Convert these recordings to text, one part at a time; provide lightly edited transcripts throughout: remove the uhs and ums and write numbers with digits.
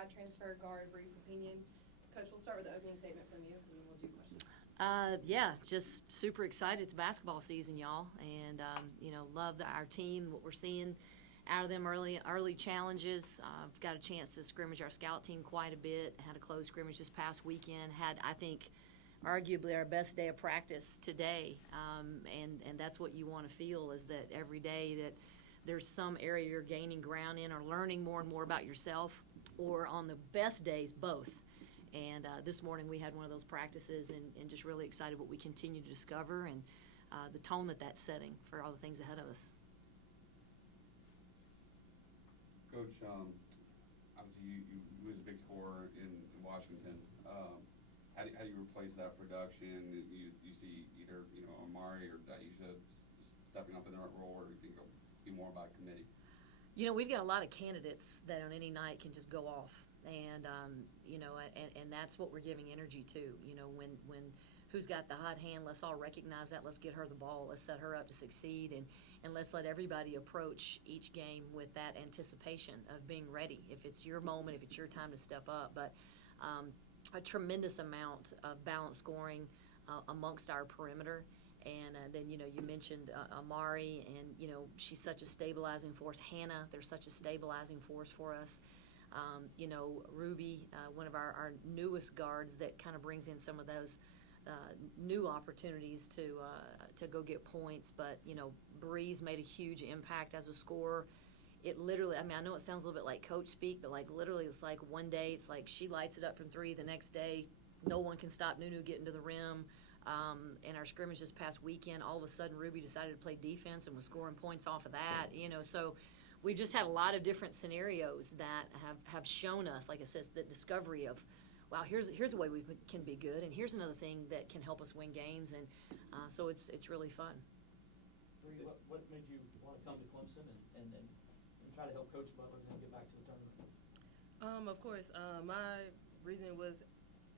grad transfer guard Brie Perpignan. Coach, we'll start with the opening statement from you, and then we'll do questions. Yeah, just super excited. It's basketball season, y'all, and love our team. What we're seeing out of them early challenges. I've got a chance to scrimmage our scout team quite a bit. Had a close scrimmage this past weekend. Had, I think, arguably our best day of practice today, and that's what you want to feel, is that every day that there's some area you're gaining ground in or learning more and more about yourself, or on the best days, both. And this morning we had one of those practices, and just really excited what we continue to discover and the tone that's setting for all the things ahead of us. Coach, obviously you was a big scorer in Washington. How do you replace that production? You see either Amari or Delicia stepping up in that role, or do you think it'll be more about committee? We've got a lot of candidates that on any night can just go off, and and that's what we're giving energy to. When who's got the hot hand, let's all recognize that. Let's get her the ball. Let's set her up to succeed, and let's let everybody approach each game with that anticipation of being ready. If it's your moment, if it's your time to step up. But a tremendous amount of balanced scoring amongst our perimeter. And then, you mentioned Amari, and, she's such a stabilizing force. Hannah, they're such a stabilizing force for us. Ruby, one of our newest guards that kind of brings in some of those new opportunities to go get points. But, Brie's made a huge impact as a scorer. It literally, I know it sounds a little bit like coach speak, but literally it's like one day it's like she lights it up from three. The next day, no one can stop Nunu getting to the rim. In our scrimmage this past weekend, all of a sudden Ruby decided to play defense and was scoring points off of that. So we've just had a lot of different scenarios that have shown us, like I said, the discovery of, wow, here's a way we can be good, and here's another thing that can help us win games, and so it's really fun. Brie, what made you want to come to Clemson and try to help Coach Butler get back to the tournament? Of course, my reasoning was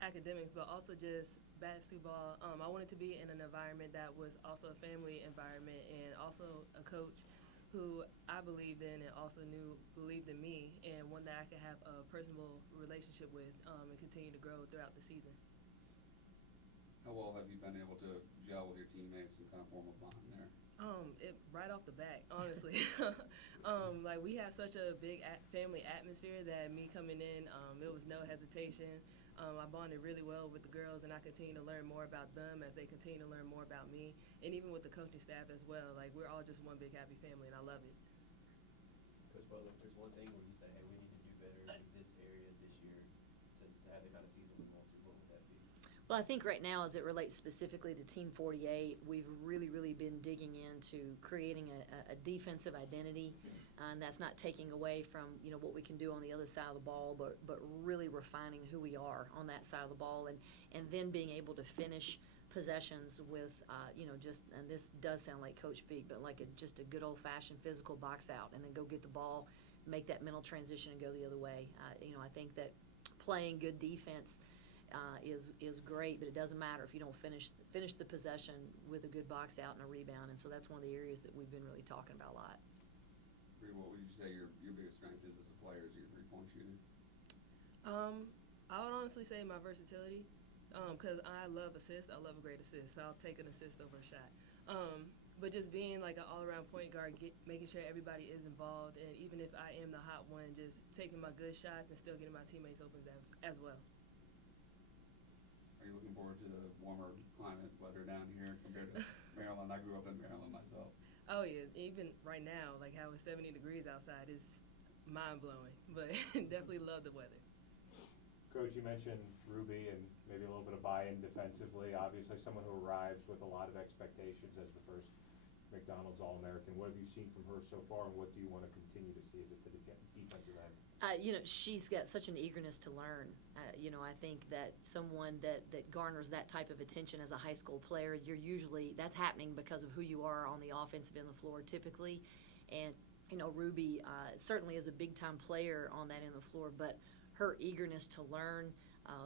academics, but also just basketball. I wanted to be in an environment that was also a family environment, and also a coach who I believed in and also believed in me, and one that I could have a personal relationship with and continue to grow throughout the season. How well have you been able to gel with your teammates and kind of form a bond there? Right off the bat, honestly. We have such a big family atmosphere that me coming in, it was no hesitation. I bonded really well with the girls, and I continue to learn more about them as they continue to learn more about me, and even with the coaching staff as well. We're all just one big happy family, and I love it. Coach Butler, if there's one thing where you say, hey, we need to do better in this area this year to have the kind of season we want to, what would that be? Well, I think right now, as it relates specifically to Team 48, we've really been digging into creating a defensive identity, and that's not taking away from what we can do on the other side of the ball, but really refining who we are on that side of the ball, and then being able to finish possessions with and this does sound like coach speak, but just a good old-fashioned physical box out, and then go get the ball, make that mental transition, and go the other way. I think that playing good defense is great, but it doesn't matter if you don't finish the possession with a good box out and a rebound, and so that's one of the areas that we've been really talking about a lot. Brie, what would you say your biggest strength is as a player? Is your three-point shooting? I would honestly say my versatility, because I love assists. I love a great assist, so I'll take an assist over a shot. But just being an all-around point guard, making sure everybody is involved, and even if I am the hot one, just taking my good shots and still getting my teammates open as well. Are you looking forward to the warmer climate weather down here compared to Maryland? I grew up in Maryland myself. Oh, yeah. Even right now, how it's 70 degrees outside is mind-blowing, but definitely love the weather. Coach, you mentioned Ruby and maybe a little bit of buy-in defensively. Obviously, someone who arrives with a lot of expectations as the first McDonald's All-American. What have you seen from her so far, and what do you want to continue to see as a defensive end? She's got such an eagerness to learn. I think that someone that garners that type of attention as a high school player, that's happening because of who you are on the offensive end of the floor typically. And, Ruby certainly is a big-time player on that end of the floor, but her eagerness to learn,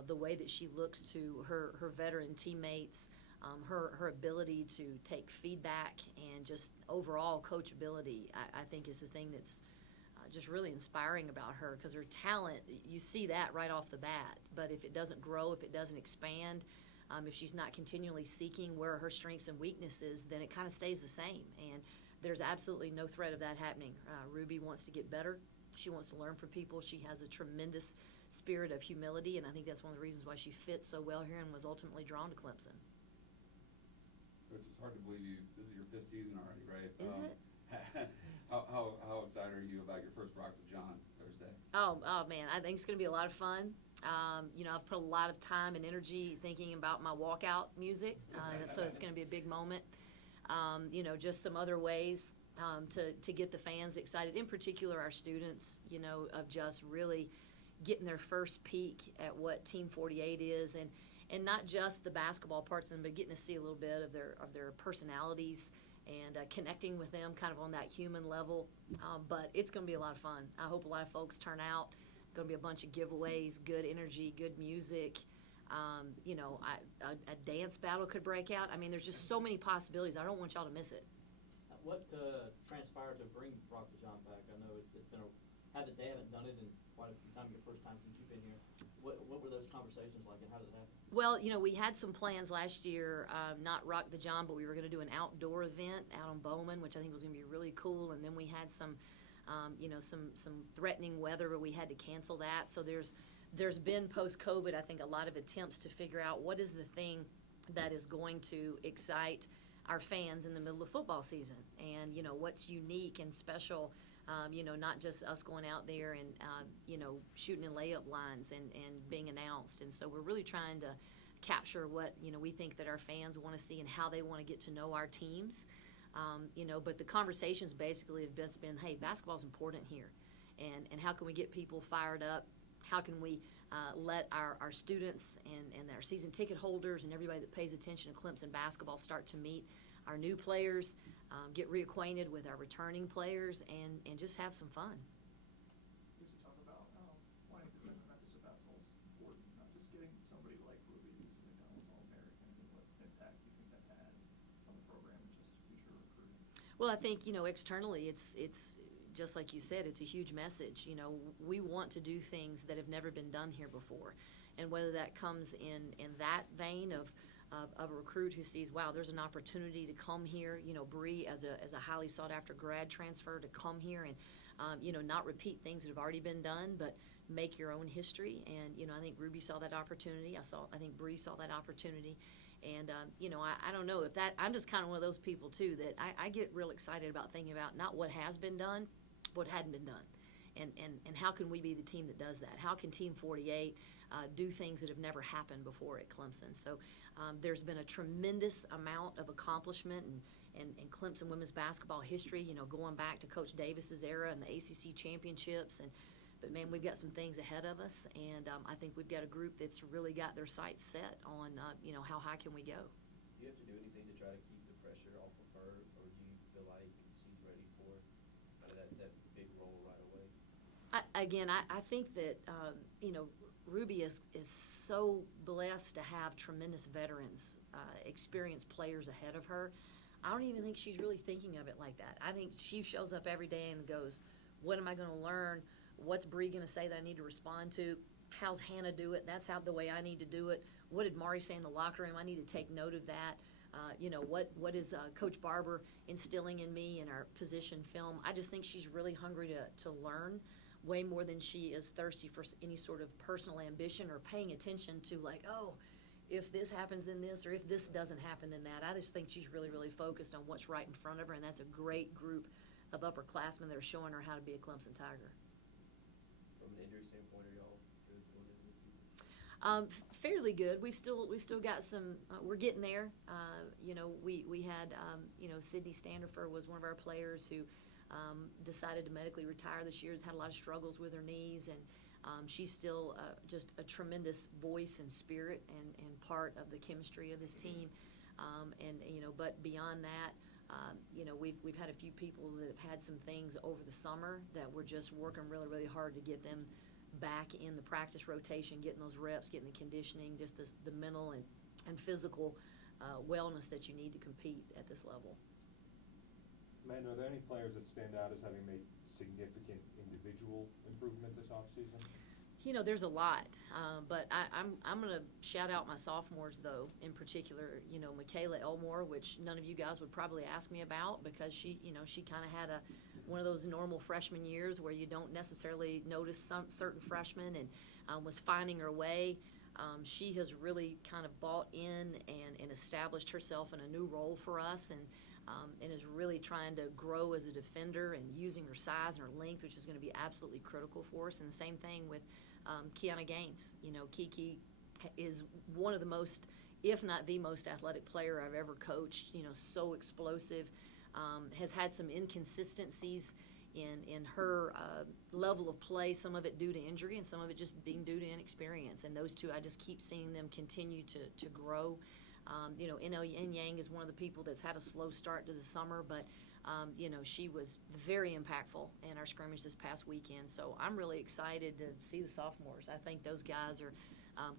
the way that she looks to her veteran teammates, her ability to take feedback, and just overall coachability, I think is the thing that's just really inspiring about her, because her talent, you see that right off the bat. But if it doesn't grow, if it doesn't expand, if she's not continually seeking where are her strengths and weaknesses, then it kind of stays the same. And there's absolutely no threat of that happening. Ruby wants to get better. She wants to learn from people. She has a tremendous spirit of humility, and I think that's one of the reasons why she fits so well here and was ultimately drawn to Clemson. Coach, it's hard to believe this is your 5th season already, right? Is it? How excited are you about your first rock with John Thursday? Oh man, I think it's going to be a lot of fun. I've put a lot of time and energy thinking about my walkout music, so it's going to be a big moment. Just some other ways to get the fans excited, in particular our students, of just really getting their first peek at what Team 48 is, and not just the basketball parts of them, but getting to see a little bit of their personalities and connecting with them kind of on that human level. But it's going to be a lot of fun. I hope a lot of folks turn out. Going to be a bunch of giveaways, good energy, good music. A dance battle could break out. I mean, there's just so many possibilities. I don't want y'all to miss it. What transpired to bring Rock the John back? I know it's been they haven't done it in quite a few times, your first time since you've been here. What were those conversations like, and how did it happen? Well, we had some plans last year, not Rock the John, but we were going to do an outdoor event out on Bowman, which I think was going to be really cool. And then we had some threatening weather where we had to cancel that. So there's been post-COVID, I think, a lot of attempts to figure out what is the thing that is going to excite our fans in the middle of football season, and what's unique and special. Not just us going out there and shooting in layup lines and being announced. And so we're really trying to capture what we think that our fans want to see and how they want to get to know our teams. But the conversations basically have just been, hey, basketball's important here, and how can we get people fired up? How can we let our students and our season ticket holders and everybody that pays attention to Clemson basketball start to meet our new players, get reacquainted with our returning players, and just have some fun. As you talk about wanting to send a message to basketball is important, not just getting somebody like Ruby, who's a McDonald's All-American, and what impact you think that has on the program and just future recruiting. Well, I think, externally it's just like you said, it's a huge message. We want to do things that have never been done here before. And whether that comes in that vein of a recruit who sees, wow, there's an opportunity to come here, Brie as a highly sought after grad transfer to come here and, not repeat things that have already been done, but make your own history. And, I think Ruby saw that opportunity. I think Brie saw that opportunity. And, I don't know if that, I'm just kind of one of those people too, that I get real excited about thinking about not what has been done, but what hadn't been done. And how can we be the team that does that? How can Team 48 do things that have never happened before at Clemson? So there's been a tremendous amount of accomplishment in Clemson women's basketball history, going back to Coach Davis's era and the ACC championships. But, man, we've got some things ahead of us, and I think we've got a group that's really got their sights set on, how high can we go. Do you have to do anything to try to keep the pressure off of her, or do you feel like she's ready for that big role right away? I think that, Ruby is so blessed to have tremendous veterans, experienced players ahead of her. I don't even think she's really thinking of it like that. I think she shows up every day and goes, what am I going to learn? What's Brie going to say that I need to respond to? How's Hannah do it? That's the way I need to do it. What did Mari say in the locker room? I need to take note of that. What is Coach Barber instilling in me in our position film? I just think she's really hungry to learn way more than she is thirsty for any sort of personal ambition or paying attention to, like, oh, if this happens then this, or if this doesn't happen then that. I just think she's really, really focused on what's right in front of her, and that's a great group of upperclassmen that are showing her how to be a Clemson Tiger. From an injury standpoint, are y'all good going into this season? Fairly good. We've still got some. We're getting there. We had Sydney Standifer was one of our players who decided to medically retire this year. Has had a lot of struggles with her knees, and she's still just a tremendous voice and spirit and part of the chemistry of this team. But beyond that, we've had a few people that have had some things over the summer that we're just working really, really hard to get them back in the practice rotation, getting those reps, getting the conditioning, just the mental and physical wellness that you need to compete at this level. Amanda, are there any players that stand out as having made significant individual improvement this offseason? You know, there's a lot, but I'm going to shout out my sophomores, though, in particular. You know, Michaela Elmore, which none of you guys would probably ask me about because she kind of had one of those normal freshman years where you don't necessarily notice some certain freshmen, and was finding her way. She has really kind of bought in and established herself in a new role for us, and is really trying to grow as a defender and using her size and her length, which is going to be absolutely critical for us. And the same thing with Kionna Gaines. You know, Kiki is one of the most, if not the most athletic player I've ever coached. You know, so explosive, has had some inconsistencies in her level of play, some of it due to injury and some of it just being due to inexperience. And those two, I just keep seeing them continue to grow. You know, Eno Yang is one of the people that's had a slow start to the summer, but, you know, she was very impactful in our scrimmage this past weekend. So I'm really excited to see the sophomores. I think those guys are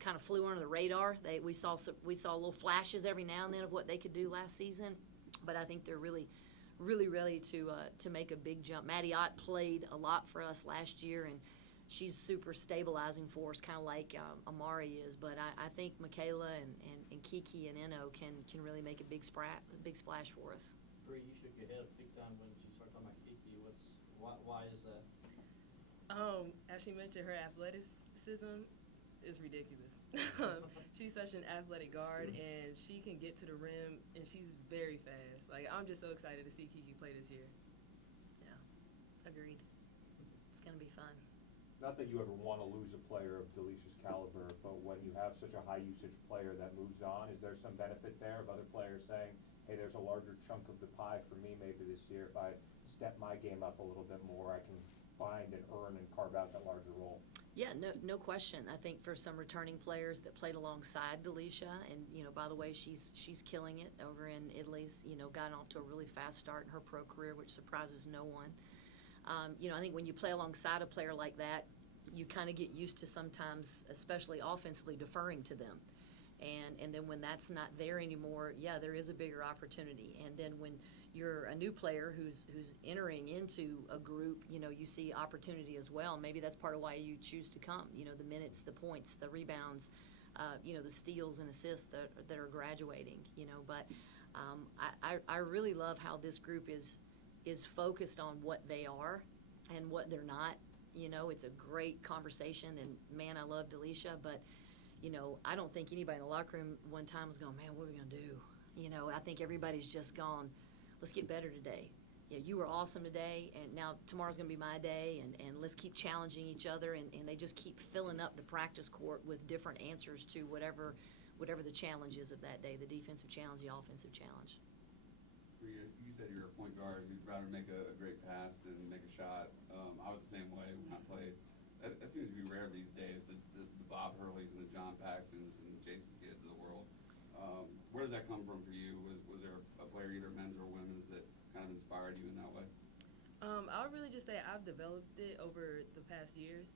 kind of flew under the radar. We saw little flashes every now and then of what they could do last season, but I think they're really ready to make a big jump. Maddie Ott played a lot for us last year, and she's super stabilizing for us, kind of like Amari is. But I think Michaela and Kiki and Eno can really make a big splash for us. Brie, you shook your head big time when she started talking about Kiki. Why is that? As she mentioned, her athleticism is ridiculous. She's such an athletic guard, and she can get to the rim, and she's very fast. Like, I'm just so excited to see Kiki play this year. Yeah, agreed. It's going to be fun. Not that you ever want to lose a player of Delicia's caliber, but when you have such a high-usage player that moves on, is there some benefit there of other players saying, hey, there's a larger chunk of the pie for me maybe this year. If I step my game up a little bit more, I can find and earn and carve out that larger role? Yeah, no question. I think for some returning players that played alongside Delicia, and, you know, by the way, she's killing it over in Italy's, you know, gotten off to a really fast start in her pro career, which surprises no one. You know, I think when you play alongside a player like that, you kind of get used to sometimes, especially offensively, deferring to them. And then when that's not there anymore, yeah, there is a bigger opportunity. And then when you're a new player who's entering into a group, you know, you see opportunity as well. Maybe that's part of why you choose to come. You know, the minutes, the points, the rebounds, you know, the steals and assists that are graduating. You know, but I really love how this group is focused on what they are and what they're not. You know, it's a great conversation, and man, I love Delicia, but you know, I don't think anybody in the locker room one time was going, man, what are we going to do? You know, I think everybody's just gone, let's get better today. Yeah, you were awesome today, and now tomorrow's going to be my day, and let's keep challenging each other, and they just keep filling up the practice court with different answers to whatever the challenge is of that day, the defensive challenge, the offensive challenge. You said you're a point guard who'd rather make a great pass than make a shot. I was the same way when I played. That seems to be rare these days, the Bob Hurleys and the John Paxtons and Jason Kidds of the world. Where does that come from for you? Was there a player, either men's or women's, that kind of inspired you in that way? I would really just say I've developed it over the past years,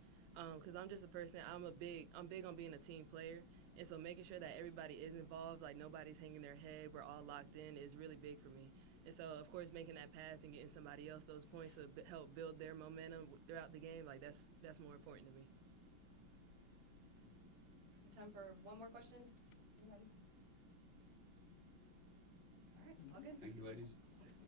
because I'm just a person, I'm big on being a team player, and so making sure that everybody is involved, like nobody's hanging their head, we're all locked in, is really big for me. And so, of course, making that pass and getting somebody else those points to help build their momentum throughout the game, like that's more important to me. Time for one more question? Anybody? All right, all good. Thank you, ladies.